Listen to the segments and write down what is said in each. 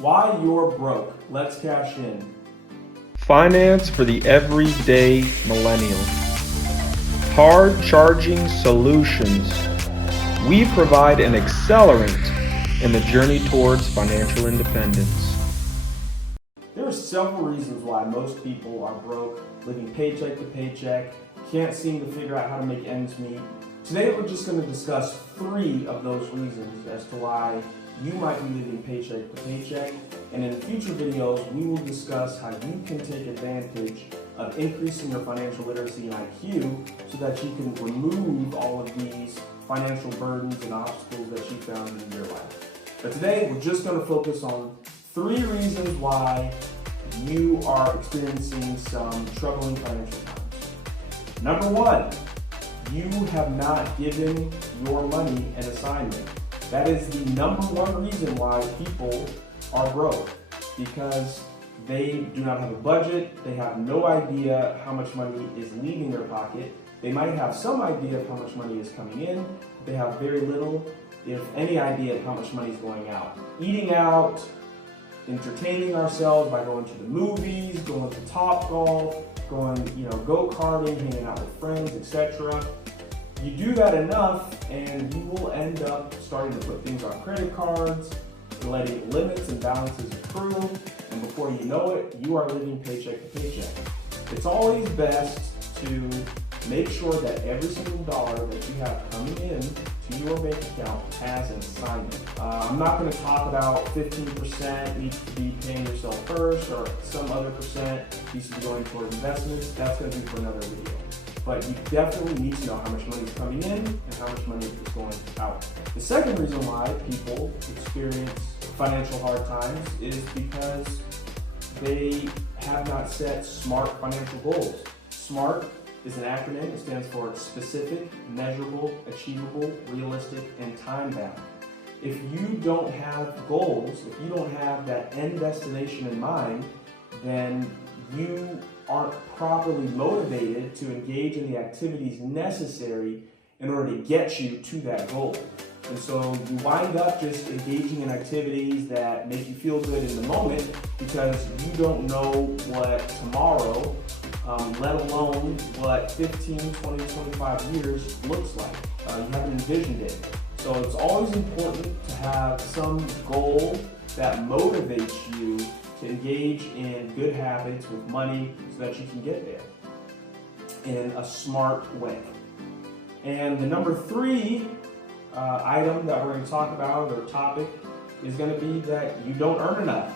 Why you're broke. Let's cash in. Finance for the everyday millennial. Hard charging solutions. We provide an accelerant in the journey towards financial independence. There are several reasons why most people are broke, living paycheck to paycheck, can't seem to figure out how to make ends meet. Today we're just going to discuss 3 of those reasons as to why you might be living paycheck to paycheck, and in future videos we will discuss how you can take advantage of increasing your financial literacy and IQ so that you can remove all of these financial burdens and obstacles that you found in your life. But today we're just going to focus on 3 reasons why you are experiencing some troubling financial times. Number 1, you have not given your money an assignment. That is the number 1 reason why people are broke, because they do not have a budget, they have no idea how much money is leaving their pocket. They might have some idea of how much money is coming in, but they have very little, if any, idea of how much money is going out. Eating out, entertaining ourselves by going to the movies, going to Topgolf, going, go-karting, hanging out with friends, etc. You do that enough and you will end up starting to put things on credit cards, letting limits and balances accrue, and before you know it, you are living paycheck to paycheck. It's always best to make sure that every single dollar that you have coming in to your bank account has an assignment. I'm not going to talk about 15% needs to be paying yourself first, or some other percent needs to be going toward investments. That's going to be for another video. But you definitely need to know how much money is coming in and how much money is going out. The second reason why people experience financial hard times is because they have not set SMART financial goals. SMART is an acronym. It stands for specific, measurable, achievable, realistic, and time-bound. If you don't have goals, if you don't have that end destination in mind, then you aren't properly motivated to engage in the activities necessary in order to get you to that goal. And so you wind up just engaging in activities that make you feel good in the moment because you don't know what tomorrow, let alone what 15, 20, 25 years looks like. You haven't envisioned it. So it's always important to have some goal that motivates you to engage in good habits with money so that you can get there in a smart way. And the number 3 item that we're going to talk about, or topic, is going to be that you don't earn enough.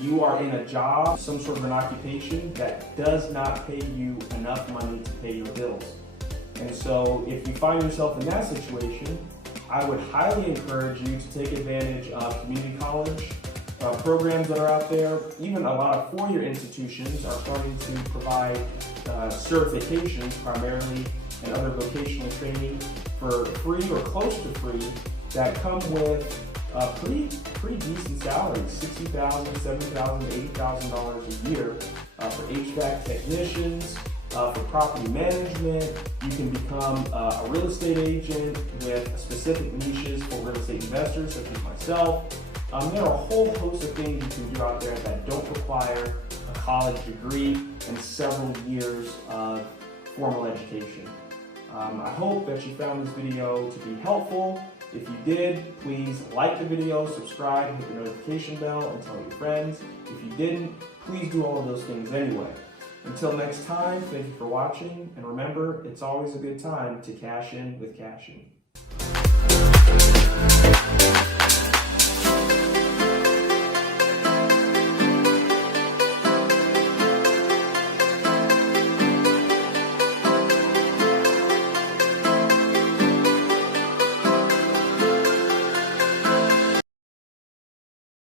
You are in a job, some sort of an occupation that does not pay you enough money to pay your bills. And so if you find yourself in that situation, I would highly encourage you to take advantage of community college programs that are out there. Even a lot of 4-year institutions are starting to provide certifications, primarily, and other vocational training for free or close to free that come with pretty decent salaries, $60,000, $70,000, $80,000 a year for HVAC technicians, for property management. You can become a real estate agent with specific niches for real estate investors, such as myself. There are a whole host of things you can do out there that don't require a college degree and several years of formal education. I hope that you found this video to be helpful. If you did, please like the video, subscribe, hit the notification bell, and tell your friends. If you didn't, please do all of those things anyway. Until next time, thank you for watching, and remember, it's always a good time to cash in with Cassian.